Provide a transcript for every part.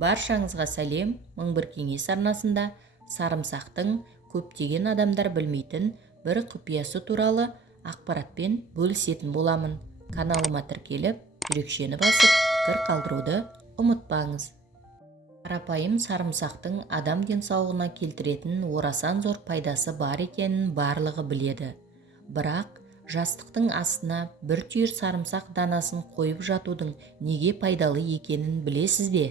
Баршаңызға сәлем. Мың бір кеңес арнасында сарымсақтың көптеген адамдар білмейтін бір құпиясы туралы ақпаратпен бөлісетін боламын. Каналыма тіркеліп, жүрекшені басып, пікір қалдыруды ұмытпаңыз. Қарапайым сарымсақтың адам денсаулығына келтіретін орасан зор пайдасы бар екенін барлығы біледі. Бірақ жастықтың астына бір түйір сарымсақ данасын қойып жатудың неге пайдалы екенін білесіз бе?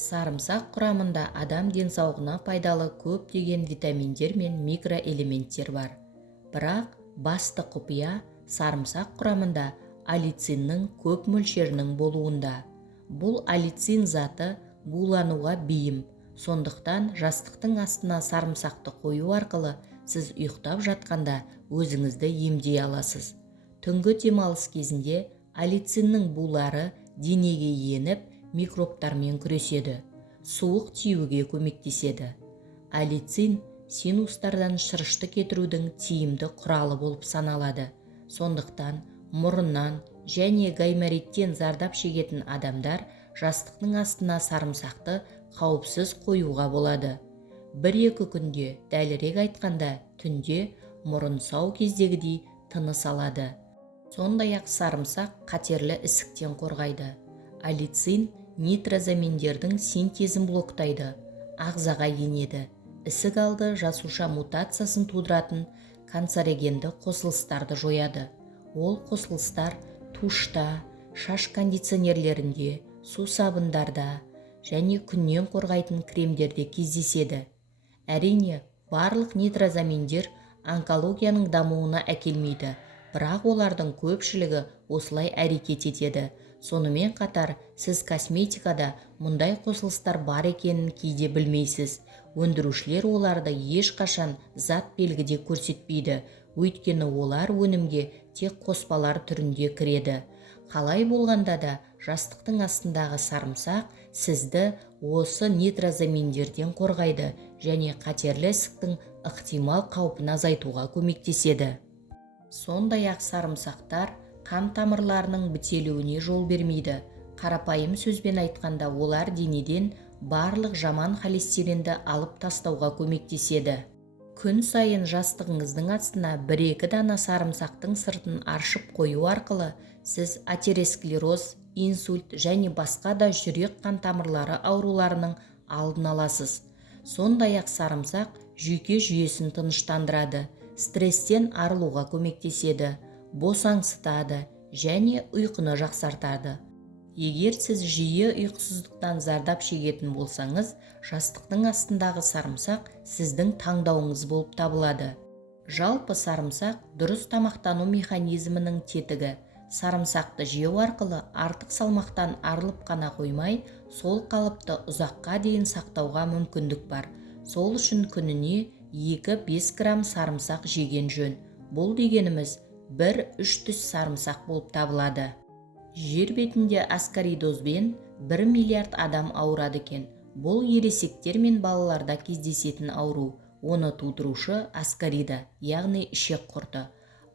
Сарымсақ құрамында адам денсаулығына пайдалы көптеген витаминдер мен микроэлементтер бар. Бірақ басты құпия сарымсақ құрамында аллициннің көп мөлшерінің болуында. Бұл аллицин заты булануға бейім. Сондықтан жастықтың астына сарымсақты қою арқылы сіз ұйықтап жатқанда өзіңізді емдей аласыз. Түнгі демалыс кезінде аллициннің булары денеге еніп, микробтармен күреседі. Суық тиюге көмектеседі. Аллицин синустардан шырышты кетірудің тиімді құралы болып саналады. Сондықтан мұрыннан және гаймориттен зардап шегетін адамдар жастықтың астына сарымсақты қауіпсіз қоюға болады. 1-2 күнде, дәлірек айтқанда, түнде мұрын сау кездегідей тыныс алады. Сондай-ақ сарымсақ қатерлі ісіктен қорғайды. Аллицин нитрозаминдердің синтезін блоктайды, ағзаға енеді. Ісік алды жасуша мутациясын тудыратын канцерогенді қосылыстарды жояды. Ол қосылыстар тушта, шаш кондиционерлерінде, су сабындарда және күннен қорғайтын кремдерде кездеседі. Әрине, барлық нитрозаминдер онкологияның дамуына әкелмейді, бірақ олардың көпшілігі осылай әрекет етеді. Сонымен қатар, сіз косметикада мұндай қосылыстар бар екенін кейде білмейсіз. Өндірушілер оларды ешқашан зат белгіде көрсетпейді, өйткені олар өнімге тек қоспалар түрінде кіреді. Қалай болғанда да, жастықтың астындағы сарымсақ сізді осы нитрозаминдерден қорғайды және қатерлі ісіктің ықтимал қаупін азайтуға көмектеседі. Сондай-ақ сарымсақтар қан тамырларының бітелуіне жол бермейді. Қарапайым сөзбен айтқанда, олар денеден барлық жаман холестеринді алып тастауға көмектеседі. Күн сайын жастығыңыздың астына 1-2 дана сарымсақтың сыртын аршып қою арқылы сіз атеросклероз, инсульт және басқа да жүрек қан тамырлары ауруларының алдын аласыз. Сондай-ақ сарымсақ жүйке жүйесін тыныштандырады, стресстен арылуға көмектеседі, босаңсытады және ұйқыны жақсартады. Егер сіз жиі ұйқысыздықтан зардап шегетін болсаңыз, жастықтың астындағы сарымсақ сіздің таңдауыңыз болып табылады. Жалпы сарымсақ дұрыс тамақтану механизмінің тетігі. Сарымсақты жеу арқылы артық салмақтан арылып қана қоймай, сол қалыпты ұзаққа дейін сақтауға мүмкіндік бар. Сол үшін күніне 2-5 грамм сарымсақ жеген жөн. Бұл дегеніміз 1-3 түс сарымсақ болып табылады. Жер бетінде аскаридозбен 1 миллиард адам ауырады екен. Бұл ересектер мен балаларда кездесетін ауру. Оны тудырушы аскарида, яғни ішек құрты.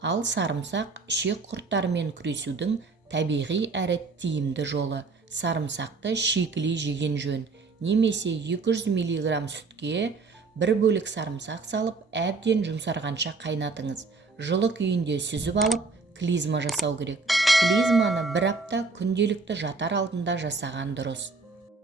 Ал сарымсақ ішек құрттарымен күресудің табиғи әрі тиімді жолы. Сарымсақты шикілей жеген жөн. Немесе 200 мг сүтке 1 бөлік сарымсақ салып, әбден жұмсарғанша қайнатыңыз. Жылы күйінде сүзіп алып, клизма жасау керек. Клизманы 1 апта күнделікті жатар алдында жасаған дұрыс.